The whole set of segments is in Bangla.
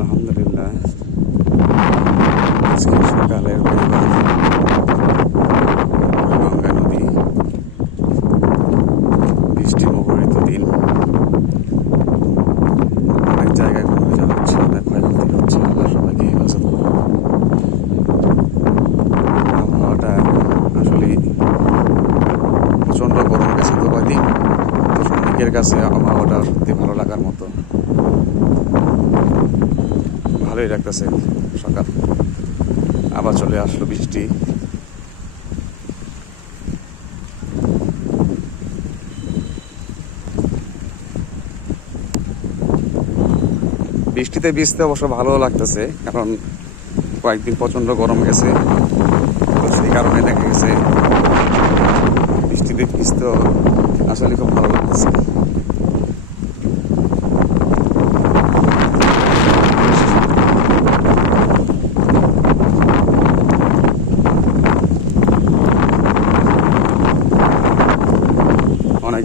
আলহামদুলিল্লাহ। আজকে সকালের গঙ্গা নদী, বৃষ্টি মুখরিত দিন। অনেক জায়গায় ঘুরে যাওয়া হচ্ছে, অনেক ক্ষয়ক্ষতি হচ্ছে, আল্লাহ সবাইকে হেফাজত করুন। আবহাওয়াটা আসলে প্রচণ্ড গরম গেছে তো কয়দিন? তো শ্রমিকের কাছে আবহাওয়াটা সত্যি ভালো লাগার মতো। ভালোই লাগতেছে সকাল। আবার চলে আসলো বৃষ্টি। বৃষ্টিতে ভিজতে অবশ্য ভালো লাগতেছে, কারণ কয়েকদিন প্রচণ্ড গরম গেছে। তো সেই কারণে দেখা গেছে বৃষ্টিতে ভিজতে আসলে খুব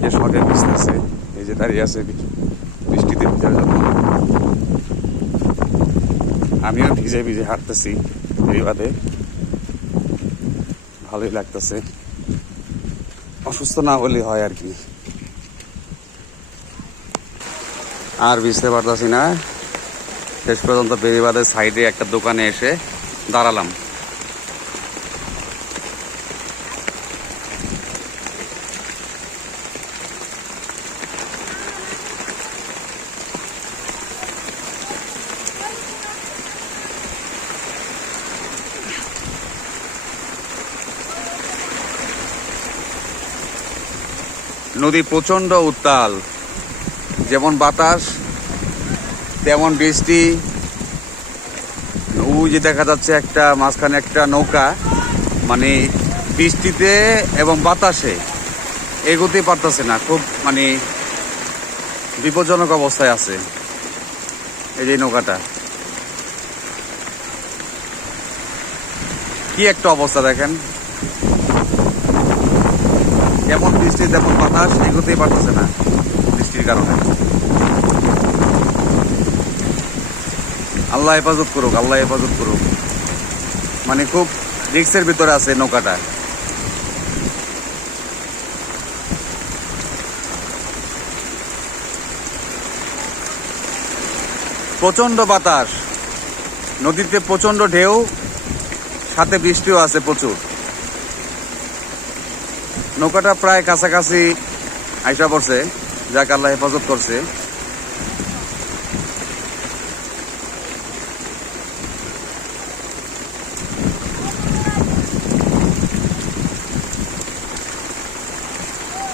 অনেকে শখে ভিজতেছে এই যে দাঁড়িয়ে আছে বৃষ্টিতে ভিজার জন্য। আমিও ভিজে ভিজে হাঁটতেছি, এই বাদে ভালোই লাগতেছে। অসুস্থ না হলে হয় আর কি। আর ভিজতে পারতাছি না। শেষ পর্যন্ত বেরিবাদের সাইডে একটা দোকানে এসে দাঁড়ালাম। নদী প্রচণ্ড উত্তাল। যেমন বাতাস, তেমন বৃষ্টি। যে দেখা যাচ্ছে একটা, মাঝখানে একটা নৌকা মানে বৃষ্টিতে এবং বাতাসে এগোতে পারতেছে না। খুব মানে বিপজ্জনক অবস্থায় আছে এই যে নৌকাটা। কি একটা অবস্থা দেখেন। বৃষ্টি তেমন বাতাস এগোতেই পারতেছে না বৃষ্টির কারণে। আল্লাহ হেফাজত করুক, আল্লাহ হেফাজত করুক। মানে খুব রিক্সের ভিতরে আছে নৌকাটা। প্রচণ্ড বাতাস, নদীতে প্রচণ্ড ঢেউ, সাথে বৃষ্টিও আছে প্রচুর। নৌকাটা প্রায় কাছাকাছি আইসা পড়ছে, যাক আল্লাহ হেফাজত করছে।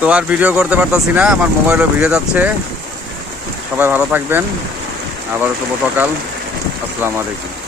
তো আর ভিডিও করতে পারতাছি না, আমার মোবাইলও ভিজে যাচ্ছে। সবাই ভালো থাকবেন। আবারও শুভ সকাল আসসালামু আলাইকুম।